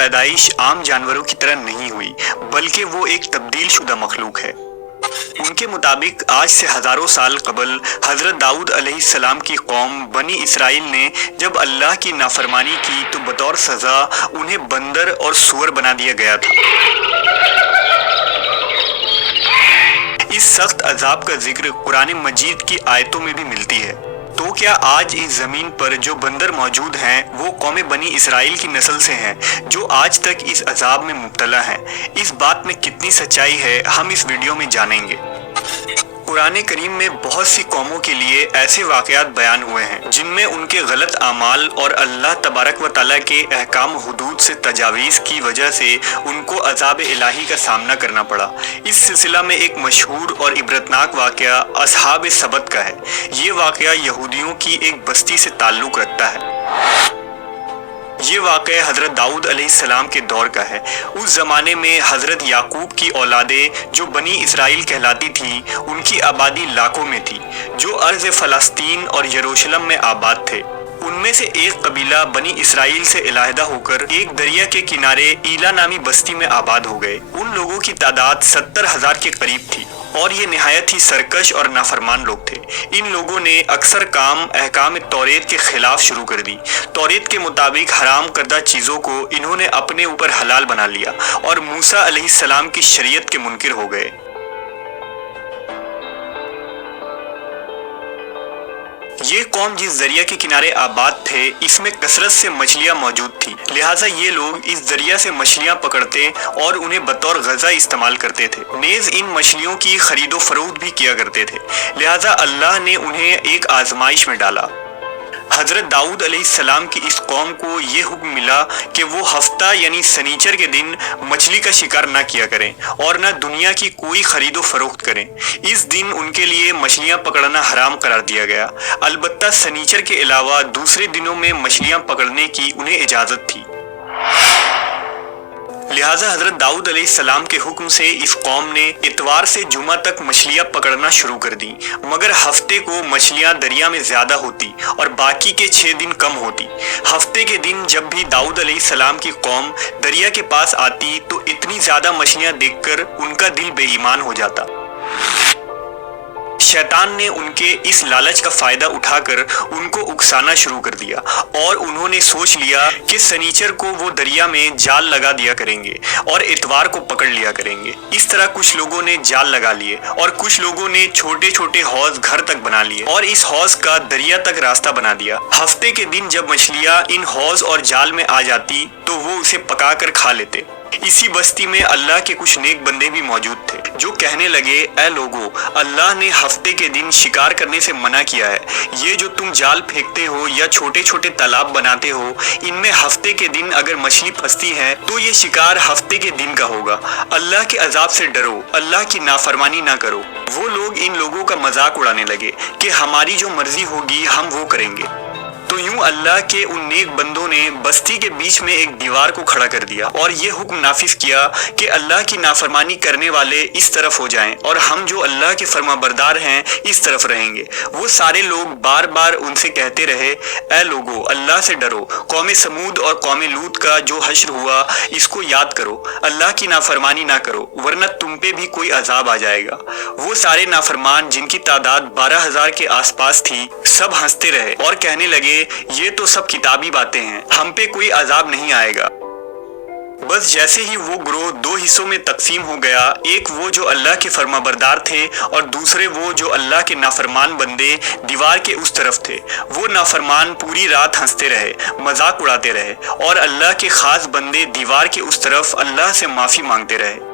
पैदाइश आम जानवरों की तरह नहीं हुई, बल्कि वो एक तब्दील शुदा मखलूक है। उनके मुताबिक आज से हजारों साल कबल हजरत दाऊद अलैहिस्सलाम की कौम बनी इसराइल ने जब अल्लाह की नाफरमानी की तो बतौर सजा उन्हें बंदर और सूअर बना दिया गया था। इस सख्त अजाब का जिक्र कुरान मजीद की आयतों में भी मिलती है। तो क्या आज इस जमीन पर जो बंदर मौजूद हैं वो कौम बनी इसराइल की नस्ल से हैं जो आज तक इस अजाब में मुब्तला हैं? इस बात में कितनी सच्चाई है हम इस वीडियो में जानेंगे। कुरान करीम में बहुत सी कौमों के लिए ऐसे वाक़यात बयान हुए हैं जिनमें उनके गलत आमाल और अल्लाह तबारक व तआला के अहकाम हुदूद से तजावीज़ की वजह से उनको अज़ाब इलाही का सामना करना पड़ा। इस सिलसिला में एक मशहूर और इबरतनाक वाक़या असहाब सबत का है। ये वाक़या यहूदियों की एक बस्ती से ताल्लुक़ रखता है। ये वाक़या हज़रत दाऊद अलैहिस्सलाम के दौर का है। उस ज़माने में हज़रत याकूब की औलादें जो बनी इसराइल कहलाती थी, उनकी आबादी लाखों में थी, जो अर्ज़ फ़लस्तीन और यरूशलेम में आबाद थे। उनमें से एक कबीला बनी इसराइल से इलाहिदा होकर एक दरिया के किनारे ईला नामी बस्ती में आबाद हो गए। उन लोगों की तादाद 70,000 के करीब थी और ये निहायत ही सरकश और नाफरमान लोग थे। इन लोगों ने अक्सर काम अहकाम तौरेत के खिलाफ शुरू कर दी। तौरेत के मुताबिक हराम करदा चीज़ों को इन्होंने अपने ऊपर हलाल बना लिया और मूसा अलैहिस्सलाम की शरीयत के मुनकिर हो गए। ये कौम जिस दरिया के किनारे आबाद थे, इसमें कसरत से मछलियाँ मौजूद थी, लिहाजा ये लोग इस दरिया से मछलियाँ पकड़ते और उन्हें बतौर गज़ा इस्तेमाल करते थे। नेज़ इन मछलियों की खरीदो फरोख्त भी किया करते थे। लिहाजा अल्लाह ने उन्हें एक आजमाइश में डाला। हज़रत दाऊद अलैहिस्सलाम की इस कौम को ये हुक्म मिला कि वो हफ्ता यानी सनीचर के दिन मछली का शिकार ना किया करें और ना दुनिया की कोई खरीदो फरोख्त करें। इस दिन उनके लिए मछलियाँ पकड़ना हराम करार दिया गया। अलबत्ता सनीचर के अलावा दूसरे दिनों में मछलियाँ पकड़ने की उन्हें इजाज़त थी। लिहाजा हज़रत दाऊद अलैहिस्सलाम के हुक्म से इस कौम ने इतवार से जुमा तक मछलियाँ पकड़ना शुरू कर दी, मगर हफ्ते को मछलियाँ दरिया में ज़्यादा होती और बाकी के 6 दिन कम होती। हफ्ते के दिन जब भी दाऊद अलैहिस्सलाम की कौम दरिया के पास आती तो इतनी ज़्यादा मछलियाँ देखकर उनका दिल बेईमान हो जाता। शैतान ने उनके इस लालच का फायदा उठाकर उनको उकसाना शुरू कर दिया और उन्होंने सोच लिया कि सनीचर को वो दरिया में जाल लगा दिया करेंगे और इतवार को पकड़ लिया करेंगे। इस तरह कुछ लोगों ने जाल लगा लिए और कुछ लोगों ने छोटे छोटे हौज घर तक बना लिए और इस हौज का दरिया तक रास्ता बना दिया। हफ्ते के दिन जब मछलियाँ इन हौज और जाल में आ जाती तो वो उसे पका कर खा लेते। इसी बस्ती में अल्लाह के कुछ नेक बंदे भी मौजूद थे जो कहने लगे, ऐ लोगो, अल्लाह ने हफ्ते के दिन शिकार करने से मना किया है। ये जो तुम जाल फेंकते हो या छोटे छोटे तालाब बनाते हो, इनमें हफ्ते के दिन अगर मछली फंसती है तो ये शिकार हफ्ते के दिन का होगा। अल्लाह के अजाब से डरो, अल्लाह की नाफरमानी ना करो। वो लोग इन लोगों का मजाक उड़ाने लगे कि हमारी जो मर्जी होगी हम वो करेंगे। तो यूं अल्लाह के उन नेक बंदों ने बस्ती के बीच में एक दीवार को खड़ा कर दिया और ये हुक्म नाफिज किया कि अल्लाह की नाफरमानी करने वाले इस तरफ हो जाएं और हम जो अल्लाह के फरमाबरदार हैं इस तरफ रहेंगे। वो सारे लोग बार बार उनसे कहते रहे, ऐ लोगो, अल्लाह से डरो। कौम समूद और कौम लूत का जो हश्र हुआ इसको याद करो। अल्लाह की नाफरमानी ना करो वरना तुम पे भी कोई अजाब आ जाएगा। वो सारे नाफरमान जिनकी तादाद 12,000 के आसपास थी, सब हंसते रहे और कहने लगे, ये तो सब किताबी बातें हैं, हम पे कोई अजाब नहीं आएगा। बस जैसे ही वो ग्रोह 2 हिस्सों में तकसीम हो गया, एक वो जो अल्लाह के फरमाबरदार थे और दूसरे वो जो अल्लाह के नाफरमान बंदे दीवार के उस तरफ थे। वो नाफरमान पूरी रात हंसते रहे, मजाक उड़ाते रहे और अल्लाह के खास बंदे दीवार के उस तरफ अल्लाह से माफ़ी मांगते रहे।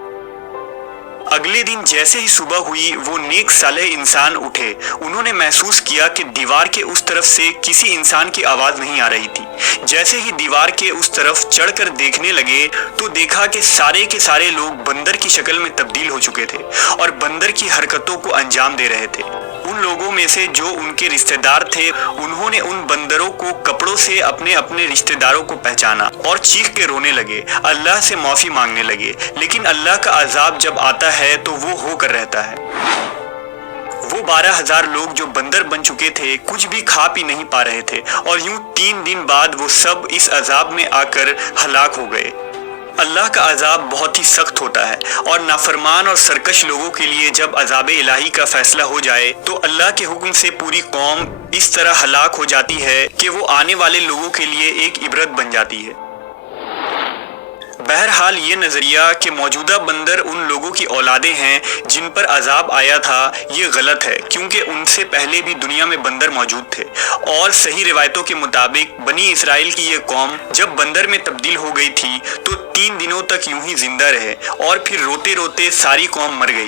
अगले दिन जैसे ही सुबह हुई, वो नेक सालेह इंसान उठे। उन्होंने महसूस किया कि दीवार के उस तरफ से किसी इंसान की आवाज़ नहीं आ रही थी। जैसे ही दीवार के उस तरफ चढ़कर देखने लगे तो देखा कि सारे के सारे लोग बंदर की शक्ल में तब्दील हो चुके थे और बंदर की हरकतों को अंजाम दे रहे थे। उन लोगों में से जो उनके रिश्तेदार थे, उन्होंने उन बंदरों को कपड़ों से अपने अपने रिश्तेदारों को पहचाना और चीख के रोने लगे, अल्लाह से माफ़ी मांगने लगे। लेकिन अल्लाह का अजाब जब आता है तो वो होकर रहता है। वो 12,000 लोग जो बंदर बन चुके थे कुछ भी खा पी नहीं पा रहे थे और यूं 3 दिन बाद वो सब इस अजाब में आकर हलाक हो गए। اللہ کا عذاب بہت ہی سخت ہوتا ہے، اور نافرمان اور سرکش لوگوں کے لیے جب عذاب الہی کا فیصلہ ہو جائے تو اللہ کے حکم سے پوری قوم اس طرح ہلاک ہو جاتی ہے کہ وہ آنے والے لوگوں کے لیے ایک عبرت بن جاتی ہے۔ بہرحال یہ نظریہ کہ موجودہ بندر ان لوگوں کی اولادیں ہیں جن پر عذاب آیا تھا، یہ غلط ہے، کیونکہ ان سے پہلے بھی دنیا میں بندر موجود تھے، اور صحیح روایتوں کے مطابق بنی اسرائیل کی یہ قوم جب بندر میں تبدیل ہو گئی تھی تو 3 دنوں تک یوں ہی زندہ رہے، اور پھر روتے روتے ساری قوم مر گئی۔